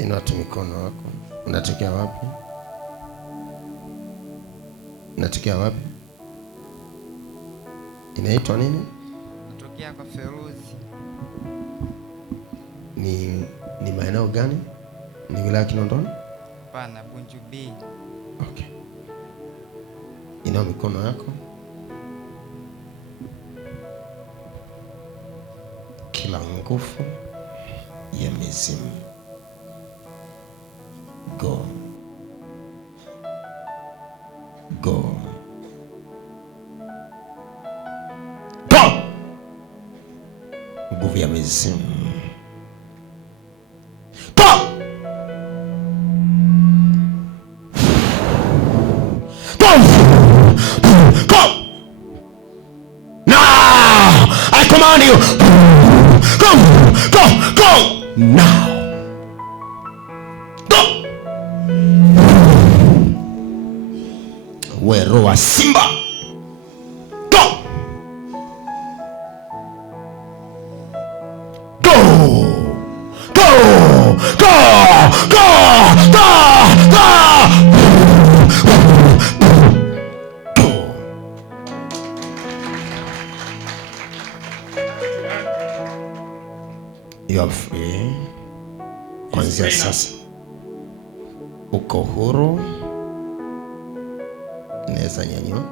Inua tu mikono wako. Unatokea wapi? Unatokea wapi? Inaitwa nini? Natokea kwa Feruzi. Ni maeneo gani? Ni wilaya Kinondoni? Hapana, Bunju B. Okay. Inua mikono yako. Kila nguvu ya mizimu go. Go. Go. Nguvu ya mizimu. Go. Go. Go. Now I command you. Go. Go. Go. Now. Roho wa simba, go go go go go go go. You are free. Kuanzia sasa uko huru. Neza nyanyua.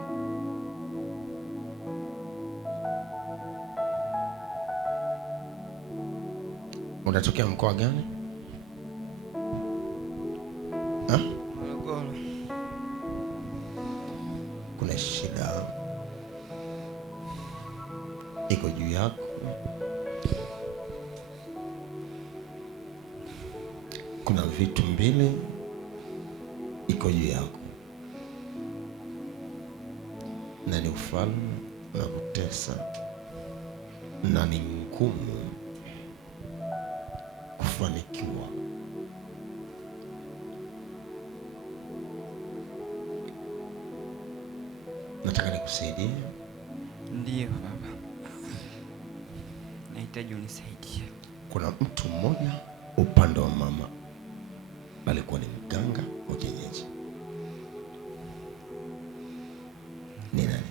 Unatokea mkoa gani? Morogoro. Kuna shida iko juu yako. Kuna vitu mbili iko juu yako. Na ni ufalme na kutesa, na ni ngumu kufanikiwa. Nataka nikusaidie. Ndiyo baba, nahitaji unisaidie. Kuna mtu mmoja upande wa mama alikuwa ni mganga wa kienyeji. Ni nani?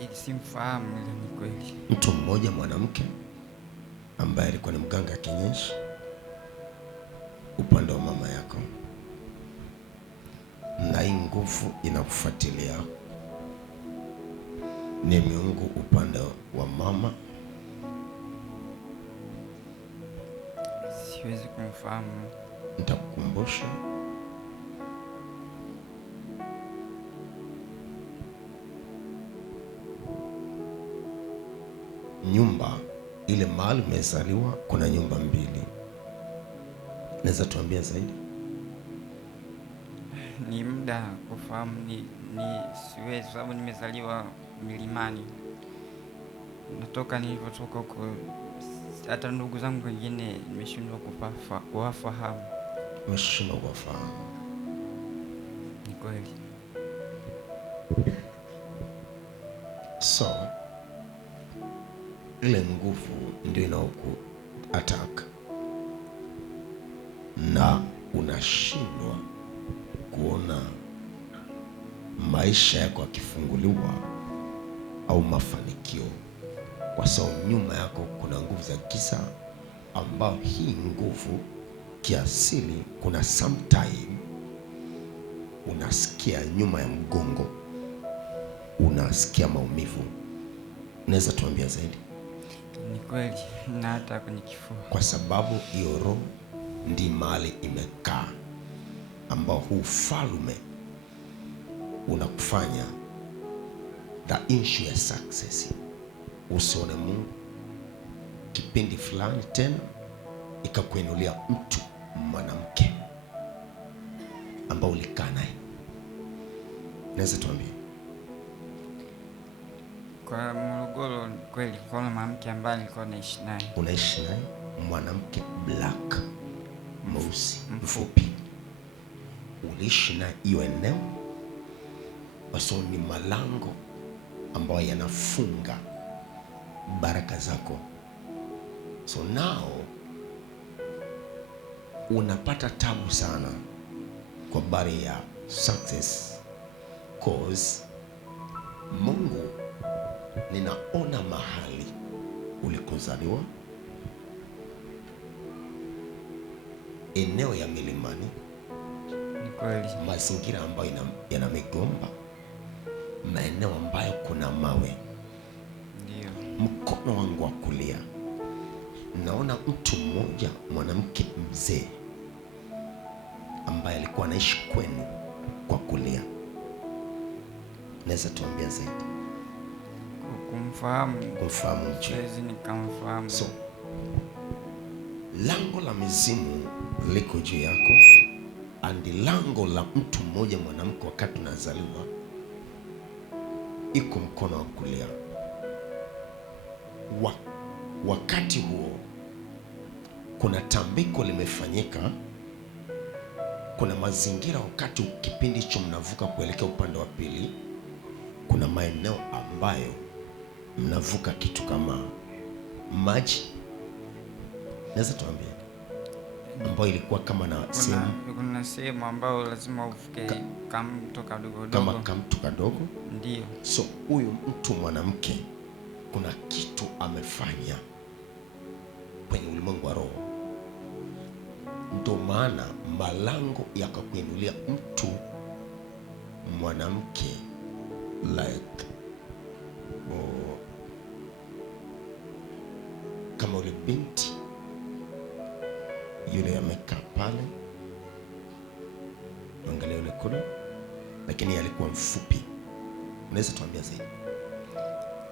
Ili simfahamu, ila ni kweli. Mtu mmoja mwanamke ambaye alikuwa ni mganga wa kienyeji upande wa mama yako, na hii nguvu inakufuatilia. Ni miungu upande wa mama. Siwezi kumfahamu. Nitakukumbusha. Nyumba ile mahali umezaliwa kuna nyumba mbili. Naweza tuambia zaidi? Ni muda kufahamu, ni siwezi, sababu nimezaliwa milimani. Natoka nilivyotoka huko, hata ndugu zangu wengine nimeshindwa kuwafahamu. Umeshindwa kuwafahamu? Ni kweli. So ile nguvu ndio inaoku attack na unashindwa kuona maisha yako yakifunguliwa au mafanikio, kwa sababu nyuma yako kuna nguvu za giza, ambao hii nguvu kiasili, kuna sometime unasikia nyuma ya mgongo, unasikia maumivu. Unaweza tuambia zaidi? Ni kweli, na hata kwenye kifua. Kwa sababu hiyo roho ndi mahali imekaa, ambao huu ufalme unakufanya the issue ya success. Usione Mungu kipindi fulani tena ikakuinulia mtu mwanamke ambao ulikaa naye. Naweza tuambie? Kwa Morogoro kweli kuna mwanamke ambaye nilikuwa naishi naye. Unaishi naye? Mwanamke black, mweusi, mfupi. Uliishi naye hiyo eneo, basi ni malango ambayo yanafunga baraka zako. So now unapata tabu sana kwa habari ya success, cause Mungu, ninaona mahali ulikozaliwa, eneo ya milimani, Ni kweli. mazingira ambayo yana migomba, maeneo ambayo kuna mawe. Ndio. Mkono wangu wa kulia naona mtu mmoja, mwanamke mzee ambaye alikuwa anaishi kwenu kwa kulia. Naweza tuambia zaidi? Kumfahamu mtu. Siwezi nikamfahamu. So lango la mizimu liko juu yako, andi lango la mtu mmoja mwanamke wakati unazaliwa iko mkono wa kulia. Wakati huo kuna tambiko limefanyika, kuna mazingira. Wakati kipindi hicho mnavuka kuelekea upande wa pili, kuna maeneo ambayo mnavuka kitu kama maji, naweza tuambia, ambayo ilikuwa kama na kuna sehemu ambayo lazima uvuke kamto kadogo kama kamto kadogo. Ndio. So huyu mtu mwanamke kuna kitu amefanya kwenye ulimwengu wa roho, ndio maana malango yakakuinulia mtu mwanamke like kama ule binti yule amekaa pale, angalia yule kule, lakini alikuwa mfupi. Unaweza tuambia zaidi?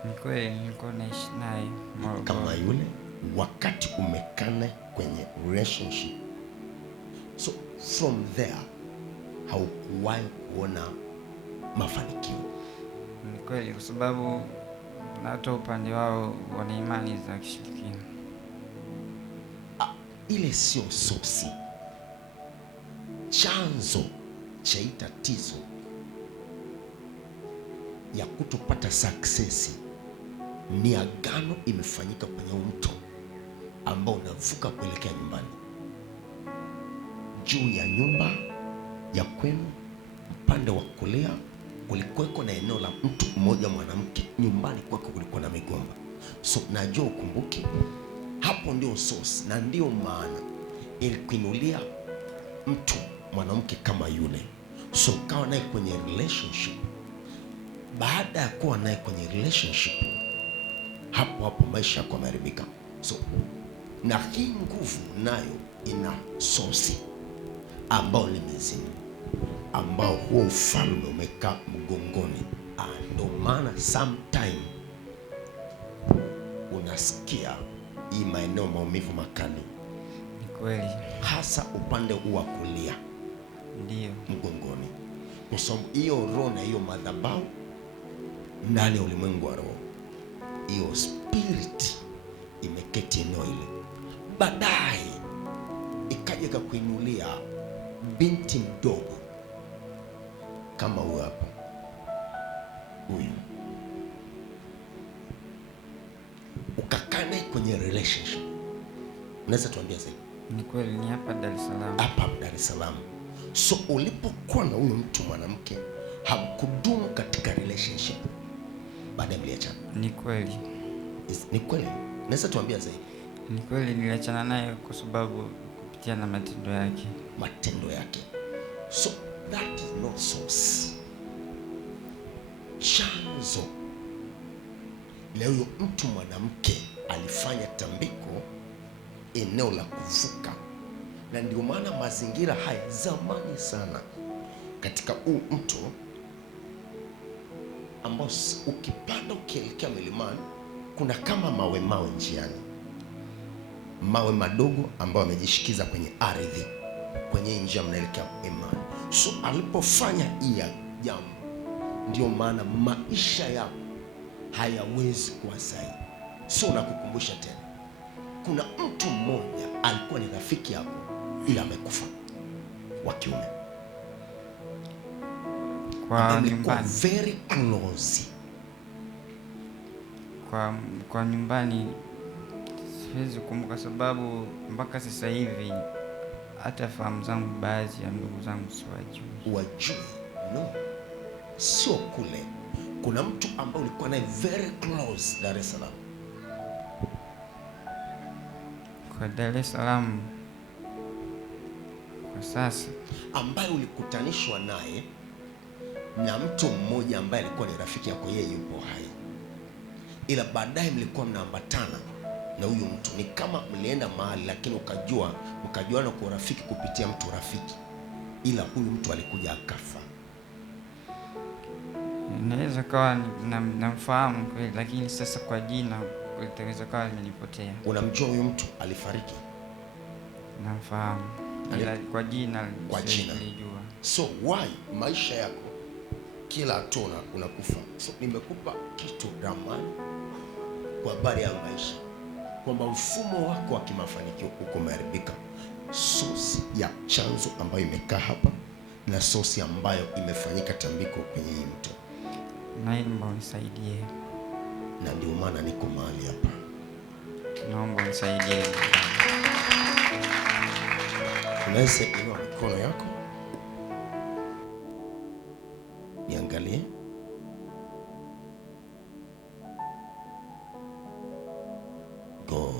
Ni kweli, nilikuwa naishi naye Morogoro. Kama yule wakati umekana kwenye relationship, so from there haukuwahi kuona mafanikio. Ni kweli, kwa sababu na hata upande wao wana imani za kishirikina. Ile sio sosi. Chanzo cha tatizo ya kutopata success ni agano imefanyika kwenye mto ambao unavuka kuelekea nyumbani. Juu ya nyumba ya kwenu upande wa kulia kulikuweko na eneo la mtu mmoja mwanamke, nyumbani kwako kulikuwa na migomba. So najua ukumbuke, hapo ndio source, na ndio maana ilikuinulia mtu mwanamke kama yule. So kawa naye kwenye relationship. Baada ya kuwa naye kwenye relationship, hapo maisha yako yameharibika. So na hii nguvu nayo ina source ambao ni mizimu, ambao huo ufalme umekaa mgongoni. Ndio maana sometime unasikia hii maeneo maumivu makali. Ni kweli. Hasa upande huu wa kulia. Ndio. Mgongoni. Kwa sababu hiyo roho na hiyo madhabahu ndani ya ulimwengu wa roho, hiyo spirit imeketi eneo ile. Baadaye ikaja kukuinulia binti mdogo kama huyo hapo, huyu ukakaa naye kwenye relationship. Unaweza tuambia zaidi? Ni kweli, ni hapa Dar es Salaam. Hapa Dar es Salaam. So ulipokuwa na huyu mtu mwanamke, hamkudumu katika relationship, baadaye mliachana. Ni kweli. Ni kweli? Unaweza tuambia zaidi? Ni kweli, niliachana naye kwa sababu kupitia na matendo yake. Matendo yake. So that is not source. Chanzo leo huyo mtu mwanamke alifanya tambiko eneo la kuvuka, na ndio maana mazingira haya zamani sana katika huu mto ambao ukipanda ukielekea milimani kuna kama mawe njiani, mawe madogo ambayo yamejishikiza kwenye ardhi, kwenye njia mnaelekea imani. So alipofanya hii jambo, ndio maana maisha yako hayawezi kuwa sahihi. So nakukumbusha tena, kuna mtu mmoja alikuwa ni rafiki yako ila amekufa, wa kiume, kwa nyumbani, very close. Kwa nyumbani siwezi kumbuka, sababu mpaka sasa hivi hata fahamu zangu baadhi ya ndugu zangu siwajui. Wajui? No, sio kule. Kuna mtu ambaye ulikuwa naye very close Dar es Salaam. Kwa Dar es Salaam kwa sasa, ambaye ulikutanishwa naye na mtu mmoja ambaye alikuwa ni rafiki yako, yeye yupo hai, ila baadaye mlikuwa mnaambatana na huyu mtu, ni kama mlienda mahali lakini mkajuana kwa rafiki kupitia mtu rafiki, ila huyu mtu alikuja akafa. inaweza kawa namfahamu kweli, lakini sasa kwa jina litaweza kawa limenipotea. Unamjua huyu mtu alifariki? Namfahamu, ila kwa jina nilijua. So why maisha yako kila hatua unakufa? So nimekupa kitu ramani kwa habari ya maisha, kwamba mfumo wako wa kimafanikio uko umeharibika. Sosi ya chanzo ambayo imekaa hapa na sosi ambayo imefanyika tambiko kwenye hii mto, naomba unisaidie. Na ndio maana niko mahali hapa. Naomba unisaidie. Unaweza inua mikono yako niangalie. Go.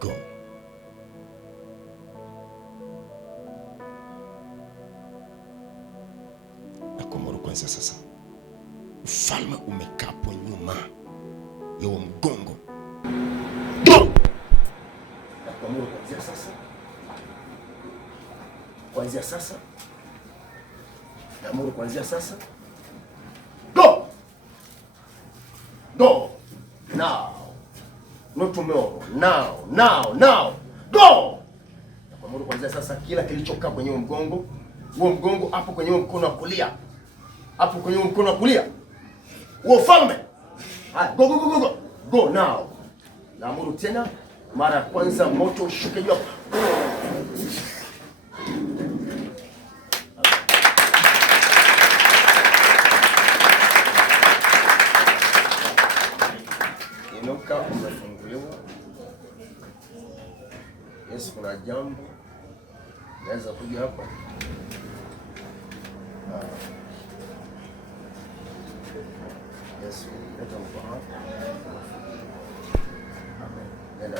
Go. Nakuamuru kwanza sasa, ufalme umekapo nyuma ya mgongo. Go. Nakuamuru kwanza sasa, kuanzia sasa, naamuru kuanzia sasa. Go! Go! Now! Not tomorrow. Now! Go! Nakuamuru kuanzia sasa, kila kilichokaa kwenye mgongo, huo mgongo hapo kwenye mkono wa kulia. Hapo kwenye mkono wa kulia. Huo ufalme. Go. Go now. Naamuru tena mara ya kwanza, moto ushuke juu. Inuka, umefunguliwa. Yesu, kuna jambo naweza kuja hapa. Yesu, leta mkono. Amen. Nenda.